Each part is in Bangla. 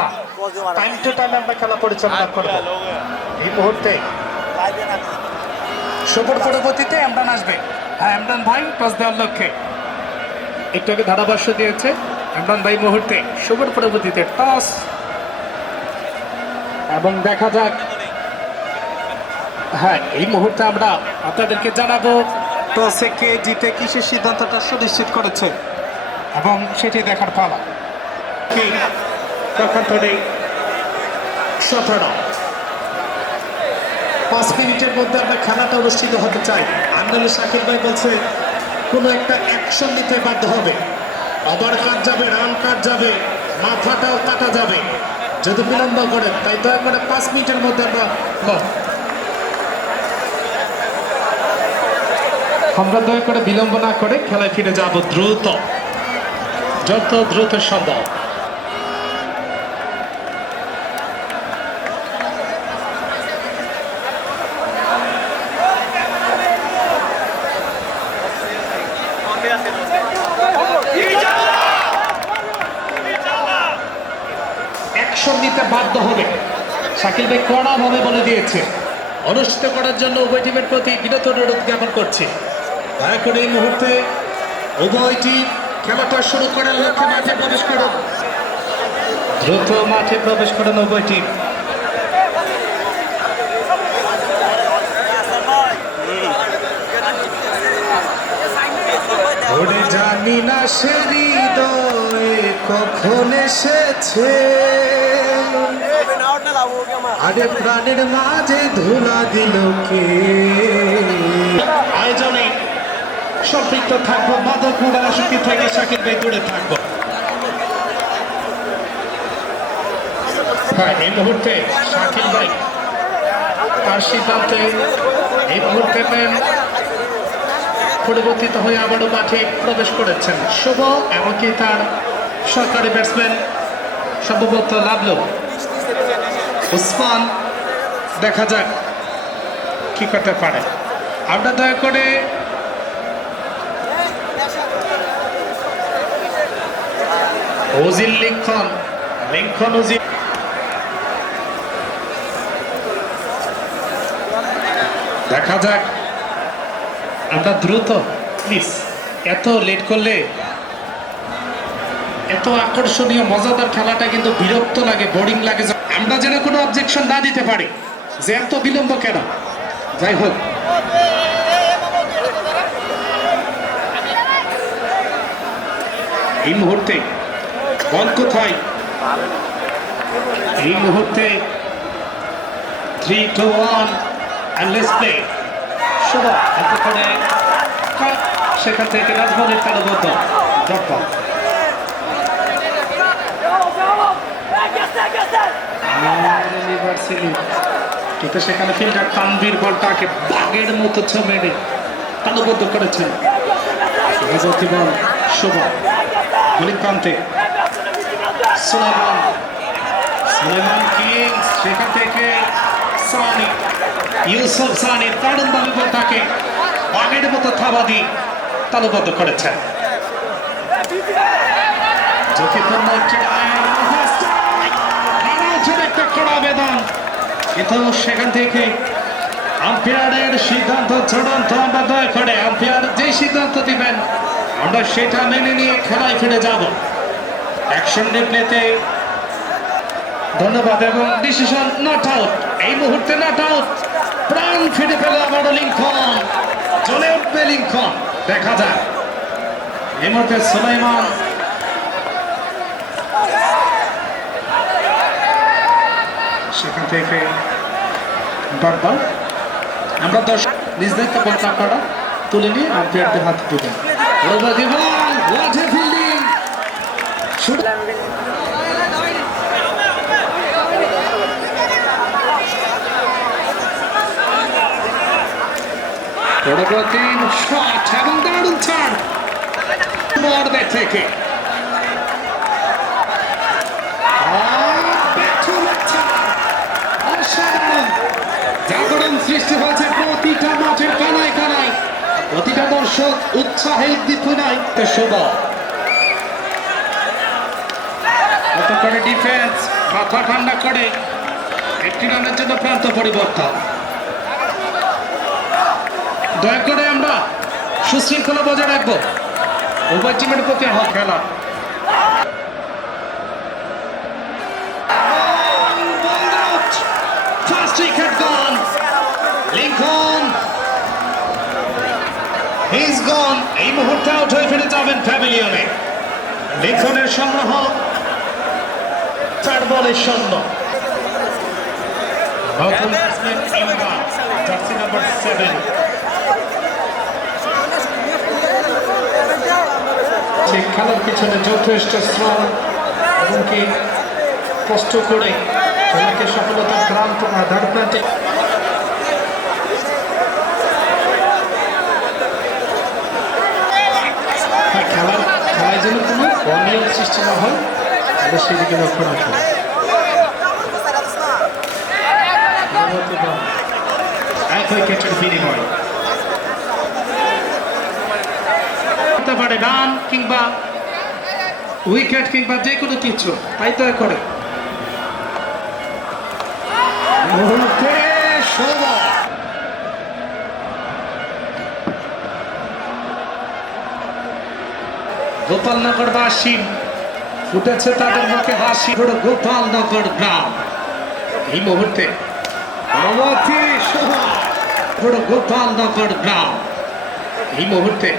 না টাইম টু টাইম আমরা খেলা পরিচালনা করব। এই মুহূর্তে শুভর পরবর্তীতে ইমরান আসবে। হ্যাঁ, ইমরান ভাই টস দেওয়ার লক্ষ্যে একটু আগে ধারাভাষ্য দিয়েছে ইমরান ভাই। মুহূর্তে শুভর পরবর্তীতে টস, এবং দেখা যাক। হ্যাঁ, এই মুহূর্তে আমরা আপনাদেরকে জানাবো টসে কে জিতে কিসের সিদ্ধান্তটা সুনিশ্চিত করেছে, এবং সেটি দেখার পালা। কি প্রকান্তরে 17 5 মিনিটের মধ্যে আমরা খেলাটা অনুষ্ঠিত হতে চাই। আন্দোলন শাকিল ভাই বলছে কোনো একটা অ্যাকশন নিতে বাধ্য হবে। ওভার কাট যাবে, রান কাট যাবে, মাথাটাও কাটা যাবে যদি বিলম্ব করেন। তাই দয়া করে 5 মিনিটের মধ্যে আমরা দয়া করে বিলম্ব না করে খেলায় ফিরে যাব দ্রুত, যত দ্রুত সম্ভব। অ্যাকশন নিতে বাধ্য হবে, শাকিল ভাই কড়া ভাবে বলে দিয়েছে। অনুষ্ঠিত করার জন্য উভয় টিমের প্রতি বিনত অনুরোধ জ্ঞাপন করছি। দয়া করে এই মুহূর্তে উভয় টিম খেলাটা শুরু করার লক্ষ্যে মাঠে প্রবেশ করুন। দ্রুত মাঠে প্রবেশ করেন উভয় টিম। ওরে জানি না সে হৃদয়ে কখন এসেছে, আরে প্রাণের মাঝে ধুলা দিল কে। আয়োজনে সম্পৃক্ত থাকবো, মাদক আসক্তি থেকে শাকিল ভাই দূরে থাকবো। হ্যাঁ, এই মুহূর্তে শাকিল ভাই তার সিদ্ধান্তে এই মুহূর্তে পরিবর্তিত হয়ে আবারও মাঠে প্রবেশ করেছেন শুভ, এমনকি তার সরকারি ব্যাটসম্যান সম্ভবত লাভলু উসমান। দেখা যাক কি করতে পারে। আমরা দয়া করে ওজিল লিঙ্কন ওজিল, দেখা যাক। আমরা দ্রুত, প্লিজ এত লেট করলে এত আকর্ষণীয় মজাদার খেলাটা কিন্তু বিরক্ত লাগে, বোরিং লাগে। আমরা যেন কোনো অবজেকশন না দিতে পারি যে এত বিলম্ব কেন। যাই হোক, এই মুহূর্তে বল কোথায়? এই মুহূর্তে 3, 2, 1 and let's play। শুভ এত করে সেখান থেকে রাজমনের তালুবদ্ধ ডট বল। কিন্তু সেখানে ফিল্ডার তানভীর বলটাকে বাঘের মতো মেরে তালুবদ্ধ করেছেন। বল শুভ বলিং প্রান্তে সুলাইমান কিংস, সেখান থেকে সানি ইউসুফ সানি দারুণভাবে বলটাকে বাঘের মতো থাবা দিয়ে তালুবদ্ধ করেছেন। ঝুঁকিপূর্ণ একটা কড়া আবেদন, কিন্তু সেখান থেকে আম্পায়ারের সিদ্ধান্ত চূড়ান্ত। আমরা দয়া করে আম্পায়ার যে সিদ্ধান্ত দিবেন আমরা সেটা মেনে নিয়ে খেলায় ফিরে যাব। অ্যাকশন রিপ্লেতে ধন্যবাদ, এবং ডিসিশন নট আউট। এই মুহূর্তে নট আউট, প্রাণ ফিরে পেল আবারও লিঙ্কন, চলে উঠবে লিঙ্কন। দেখা যায় এই মুহূর্তে সুলাইমান, সেখান থেকে ডট বল। আমরা দর্শক নিজ দায়িত্ব বল টাকাটা তুলে নিয়ে আম্পায়ারদের হাতে দেবেন। ফিল্ডিং পরবর্তী শট এবং দারুণ ছাড় বর্ডে থেকে। জাগরণ সৃষ্টি হয়েছে প্রতিটা মাঠের কানায় কানায়, প্রতিটা দর্শক উৎসাহে উদ্দীপনায় শুভ। করে ডিফেন্স মাথা ঠান্ডা করে একটি রানের জন্য প্রান্ত পরিবর্তন। দয়া করে আমরা সুশৃঙ্খলা বজায় রাখবো, উভয় টিমের প্রতি হক খেলা। First wicket gone. Lincoln. He's gone. এই মুহূর্তে আউট হয়ে ফিরে যাবেন প্যাভিলিয়নে। লিঙ্কনের সংগ্রহ 4 বলের শূন্য। নতুন ব্যাটসম্যান ইমরান, জার্সি নাম্বার 7। ঠিক খেলার পিছনে যথেষ্ট শ্রম এবং কি কষ্ট করে খেলাকে সফলতার ধার প্রান্তে খেলায় যেন কোনো অনিয়ম সৃষ্টি না হয়, তাহলে সেদিকে লক্ষ্য রাখবে। এক উইকেটের বিনিময় হতে পারে রান কিংবা উইকেট কিংবা যে কোনো কিছু, তাই তো করে মুহূর্তে গোপালনগরবাসী ফুটেছে তাদের মুখে হাসি। গোপালনগর গ্রাম এই মুহূর্তে গোপালনগর গ্রাম এই মুহূর্তে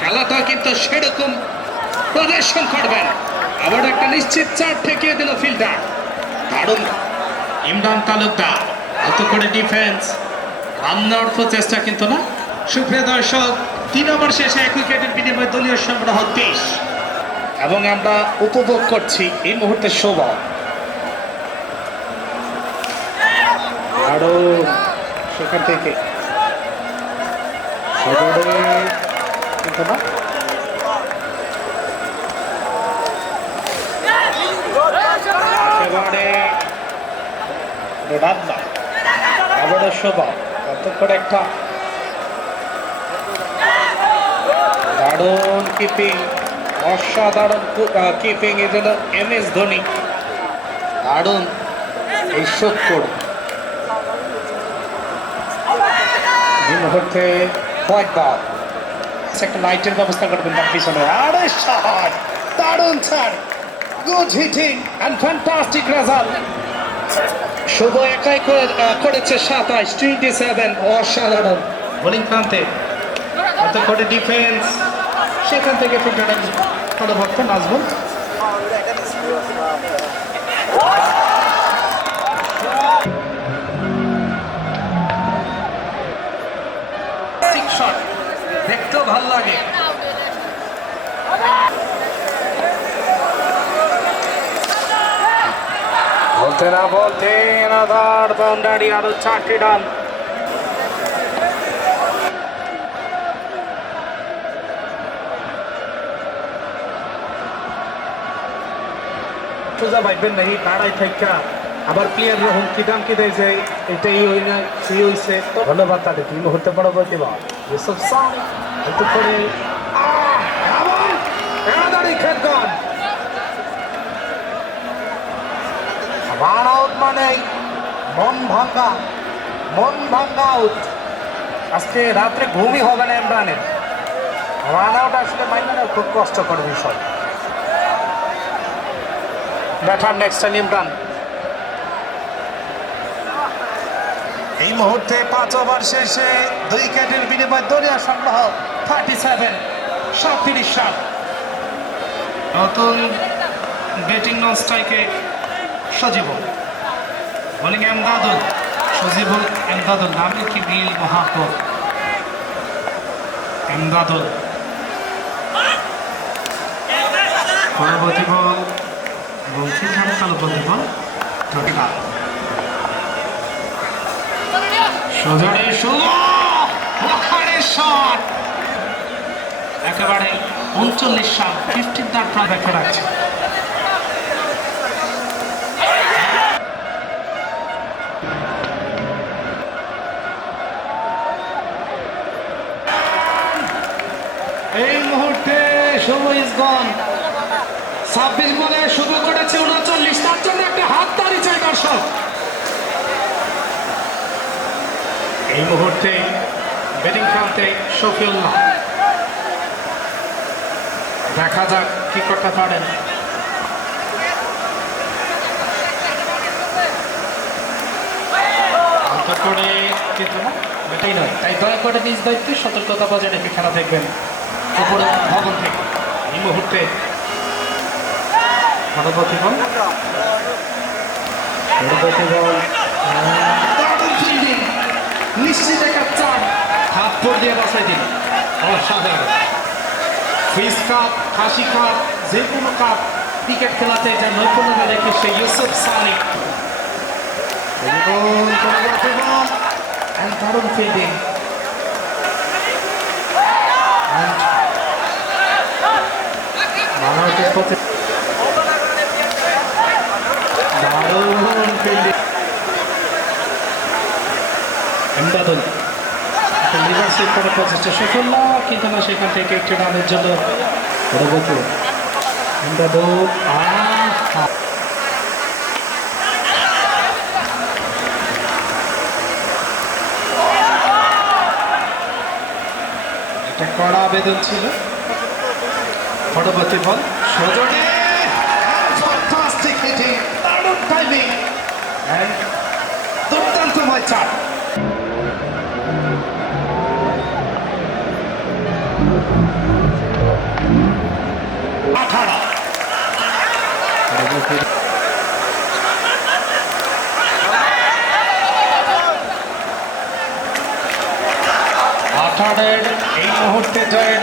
খেলাটা কিন্তু সেরকম প্রদর্শন করবেন। আবার একটা নিশ্চিত 4 ঠেকিয়ে দিল ফিল্ডার। দারুণ ইমরান তালুকদার, এত করে ডিফেন্স, রান নেওয়ার চেষ্টা কিন্তু না। সুপ্রিয় দর্শক, 3 ওভার শেষে 1 উইকেটের বিনিময়ে দলীয় সংগ্রহ 23 এবং আমরা উপভোগ করছি এই মুহূর্তে শোভা। আরো সেখান থেকে কিন্তু না একেবারে আবারও শোভা, কত করে একটা দারুণ কিপিং, অসাধারণ কিপিং। এই জন্য MS ধোনি দারুণ এই শোধ এই মুহূর্তে হোয়াইট বল, একটা লাইটের ব্যবস্থা করবেন তার পিছনে। আরে শট, দারুণ ছাড়, good hitting and fantastic result. Shubho একাই করেছে 27, অসাধারণ বোলিং প্রান্তে, এত করে ডিফেন্স, সেখান থেকে ফিল্ডারের পদভক্ত নাজমুল। দেখতেও ভাল লাগে। বলতে না বলতে আধার বাউন্ডারি, আরো 4টি রান। সোজা ভাববেন না, দাঁড়াই থাকা আবার প্লেয়ার হুমকি দামকি দেয় যে এটাই হই না সেই হইছে। ধন্যবাদ তাদের। তুই মুহূর্তে বড় বলতে পার ইউসুফ সাহ একটু করে রান আউট, মানে মন ভাঙ্গা আউট। আজকে রাত্রে ঘুমই হবে না ইমরানের। রান আউট আসলে মাইনে না, খুব কষ্টকর বিষয়। Batter next Imran. এই মুহূর্তে 5 ওভার শেষে 2 উইকেটের বিনিময়ে দলীয় সংগ্রহ 37 রান। নতুন ব্যাটিং নন স্ট্রাইকে সজীবুল, বোলিং এমদাদুল। সজীবুল এমদাদুল নামে কি বিল মহাপর। এমদাদুল পরবর্তী বল এবং ঠিকঠাক চালু করতে বল সোজারে শট, একেবারে 39 রান, 15 রান প্রায় রেখে রাখছে। সময় ইজ গন। 26 বলে শুরু করেছে 39, তার জন্য একটা হাত তালি চাই দর্শক। এই মুহূর্তে ব্যাটিং প্রান্তে শফিউল্লাহ, দেখা যাক কি করতে পারেন। করে কিন্তু না, এটাই নয়, তাই দয়া করে নিজ দায়িত্বে সতর্কতা বজায় রেখে খেলা দেখবেন উপরে ভবন থেকে। এই মুহূর্তে নিশ্চিত একটা চার হাত পর দিয়ে বাসায় দিন। অসাধারণ। ফিস কাপ, খাসি কাপ, যে কোনো কাপ ক্রিকেট খেলাতে যা নৈপুণ্যতা দেখে সে ইউসুফ সানি। And দারুণ ফিল্ডিং, দারুণ ফিল্ডিং। এমদাদুল লিভারসিপ করে প্রচেষ্টা সফল না, কিন্তু না সেখান থেকে একটি রানের জন্য এমদাদুল। কড়া আবেদন ছিল। পরবর্তী বল সুযোগে ফ্যান্টাস্টিক হিটিং, দারুণ টাইমিং এন্ড দুর্দান্তময় চার। আঠারের এই মুহূর্তে জয়ের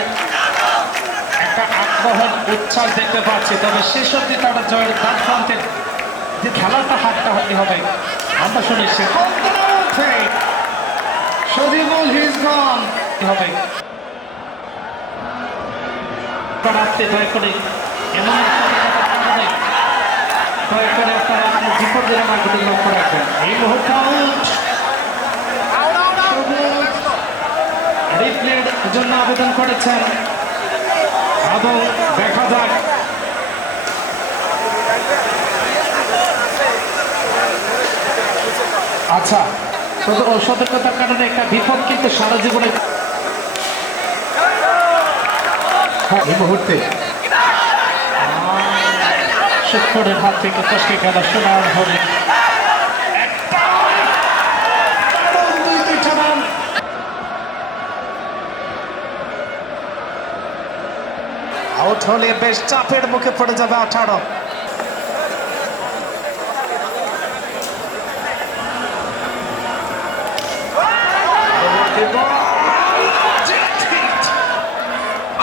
একটা আগ্রহের উচ্ছ্বাস দেখতে পাচ্ছি, তবে শেষ অব্দি তারা জয়ের দ্বার প্রান্তে যে খেলাটা হাড্ডাহাড্ডি হবে আমরা শুনেছি সজিবুল হিজগন হবে। রাত্রে দয়া করে এমন দয়া করে আপনারা বিপদের মার্গটি লক্ষ্য রাখবেন। এই মুহূর্তে রিপ্লের জন্য আবেদন করেছেন এবং দেখা যাক। আচ্ছা, সতর্কতার কারণে একটা বিপদ কিন্তু সারা জীবনে। এই মুহূর্তে শুক্রের হাত থেকে কষ্টে খেলা শোনার হবে। আউট হলে বেশ চাপের মুখে পড়ে যাবে 18।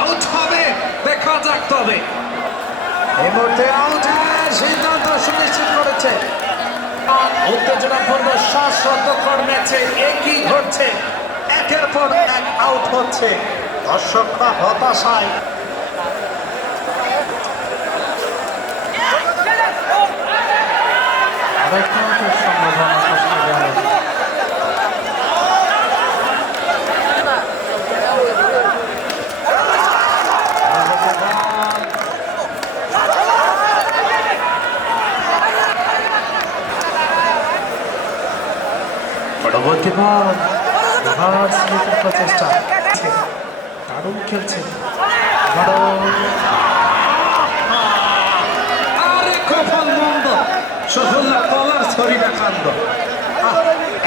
আউট হবে, দেখা যাক। তবে এই মুহূর্তে আউটের সিদ্ধান্ত সুনিশ্চিত করেছে। উত্তেজনাপূর্ণ শ্বাসরুদ্ধকর ম্যাচে একই ঘটছে, একের পর এক আউট হচ্ছে, দর্শকরা হতাশায়। পরবর্তী বল প্রচেষ্টা, দারুণ খেলছে।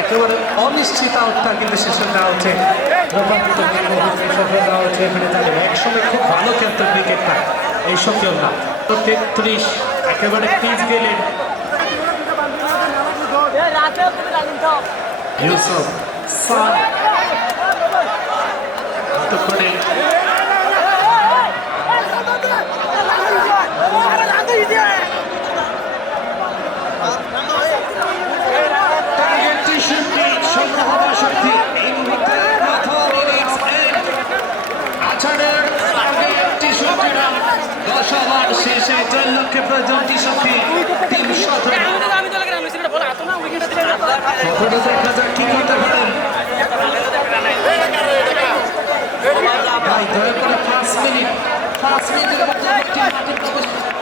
একেবারে অনিশ্চিত আউটটা কিন্তু শেষের আউটে রূপান্তরিত এখানে যাবে। একসঙ্গে খুব ভালো খেলতো ক্রিকেটটা এই শফিউল্লাহ। 33 একেবারে ক্রিজ গেলেন ইউসুফ সানি। করে শেষে 4 লক্ষে প্রয়োজন টি-শক্তি 317। দেখা যাক কি করতে পারেন। ভাই দয়া করে 5 মিনিট 5 মিনিটের মধ্যে উভয় টিম মাঠে প্রবেশ